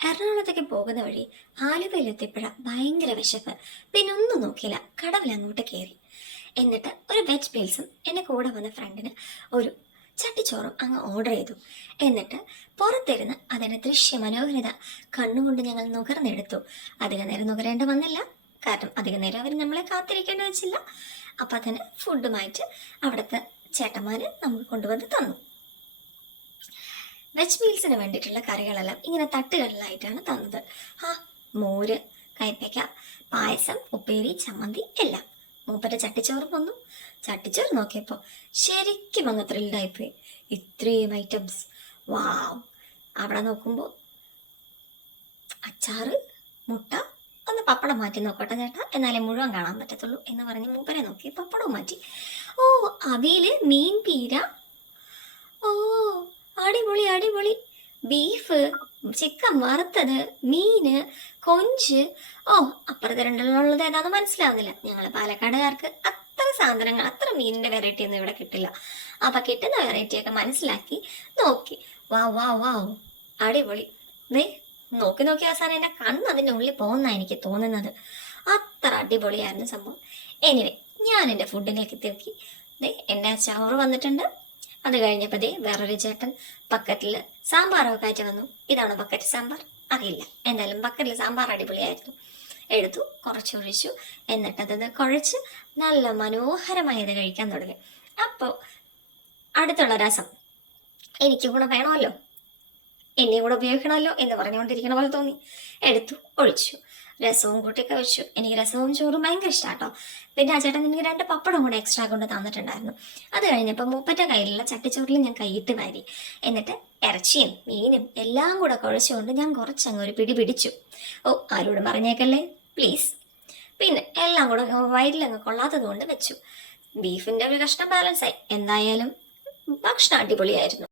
എറണാകുളത്തേക്ക് പോകുന്ന വഴി ആലുവയിലെത്തിയപ്പോഴാ ഭയങ്കര വിശപ്പ്. പിന്നെ ഒന്നും നോക്കിയില്ല, കടവിൽ അങ്ങോട്ട് കയറി. എന്നിട്ട് ഒരു വെജ് മീൽസും എന്നെ കൂടെ വന്ന ഫ്രണ്ടിന് ഒരു ചട്ടിച്ചോറും അങ്ങ് ഓർഡർ ചെയ്തു. എന്നിട്ട് പുറത്തിരുന്ന് അതിൻ്റെ ദൃശ്യമനോഹരിത കണ്ണുകൊണ്ട് ഞങ്ങൾ നുകർന്നെടുത്തു. അധികം നേരം നുകരേണ്ട വന്നില്ല, കാരണം അധികം നേരം അവർ നമ്മളെ കാത്തിരിക്കേണ്ടി വെച്ചില്ല. അപ്പം അതിന് ഫുഡുമായിട്ട് അവിടുത്തെ ചേട്ടന്മാർ നമുക്ക് കൊണ്ടുവന്ന് തന്നു. വെജ് മീൽസിന് വേണ്ടിയിട്ടുള്ള കറികളെല്ലാം ഇങ്ങനെ തട്ടുകളിലായിട്ടാണ് തന്നത്. മോര്, കയ്പ്പയ്ക്ക, പായസം, ഉപ്പേരി, ചമ്മന്തി എല്ലാം. മൂപ്പൻ്റെ ചട്ടിച്ചോറ് വന്നു. ചട്ടിച്ചോറ് നോക്കിയപ്പോൾ ശരിക്കും അങ്ങ് ത്രില്ഡായിപ്പോയി. ഇത്രയും ഐറ്റംസ്, വാവ്! അവിടെ നോക്കുമ്പോൾ അച്ചാറ്, മുട്ട, ഒന്ന് പപ്പടം മാറ്റി നോക്കട്ടെ ചേട്ടാ, എന്നാലേ മുഴുവൻ കാണാൻ പറ്റത്തുള്ളൂ എന്ന് പറഞ്ഞ് മൂപ്പരെ നോക്കി പപ്പടവും മാറ്റി. ഓ, അവിയല്, മീൻ പീര, ഓ അടിപൊളി അടിപൊളി, ബീഫ്, ചിക്കൻ വറുത്തത്, മീന്, കൊഞ്ച്. ഓ, അപ്പുറത്തെ രണ്ടെണ്ണമുള്ളത് ഏതാണെന്ന് മനസ്സിലാവുന്നില്ല. ഞങ്ങൾ പാലക്കാടുകാർക്ക് അത്ര സാധനങ്ങൾ, അത്ര മീനിന്റെ വെറൈറ്റി ഒന്നും ഇവിടെ കിട്ടില്ല. അപ്പൊ കിട്ടുന്ന വെറൈറ്റിയൊക്കെ മനസ്സിലാക്കി നോക്കി. വാ വാ വാ, അടിപൊളി. ദേ നോക്കി നോക്കി അവസാനം എൻ്റെ കണ്ണ് അതിൻ്റെ ഉള്ളിൽ പോകുന്ന എനിക്ക് തോന്നുന്നത്. അത്ര അടിപൊളിയായിരുന്നു സംഭവം. എനിവേ, ഞാൻ എൻ്റെ ഫുഡിലേക്ക് നോക്കി. ദേ എൻ്റെ ചോറ് വന്നിട്ടുണ്ട്. അത് കഴിഞ്ഞപ്പോൾ ദേ വേറൊരു ചേട്ടൻ ബക്കറ്റിൽ സാമ്പാറൊക്കെ ആയിട്ട് വന്നു. ഇതാണ് ബക്കറ്റ് സാമ്പാർ, അറിയില്ല, എന്തായാലും ബക്കറ്റിൽ സാമ്പാർ അടിപൊളിയായിരുന്നു. എടുത്തു, കുറച്ചൊഴിച്ചു, എന്നിട്ടത് കുഴച്ച് നല്ല മനോഹരമായത് കഴിക്കാൻ തുടങ്ങി. അപ്പോൾ അടുത്തുള്ള രസം എനിക്ക് കൂടെ വേണമല്ലോ, എന്നെ കൂടെ ഉപയോഗിക്കണമല്ലോ എന്ന് പറഞ്ഞുകൊണ്ടിരിക്കണ പോലെ തോന്നി. എടുത്തു, ഒഴിച്ചു, രസവും കൂട്ടി കഴിച്ചു. എനിക്ക് രസവും ചോറും ഭയങ്കര ഇഷ്ടമാട്ടോ. പിന്നെ ആ ചേട്ടൻ എനിക്ക് 2 പപ്പടം കൂടെ എക്സ്ട്രാ കൊണ്ട് തന്നിട്ടുണ്ടായിരുന്നു. അത് കഴിഞ്ഞപ്പോൾ മൂപ്പൻ്റെ കയ്യിലുള്ള ചട്ടിച്ചോറിൽ ഞാൻ കൈയിട്ട് വാരി. എന്നിട്ട് ഇറച്ചിയും മീനും എല്ലാം കൂടെ കുഴച്ചുകൊണ്ട് ഞാൻ കുറച്ചങ്ങ് ഒരു പിടി പിടിച്ചു. ഓ, ആരോടും പറഞ്ഞേക്കല്ലേ പ്ലീസ്. പിന്നെ എല്ലാം കൂടെ വയറ്റിലങ്ങ് കൊള്ളാത്തത് കൊണ്ട് വെച്ചു. ബീഫിൻ്റെ ഒരു കഷ്ണം ബാലൻസായി. എന്തായാലും ഭക്ഷണം അടിപൊളിയായിരുന്നു.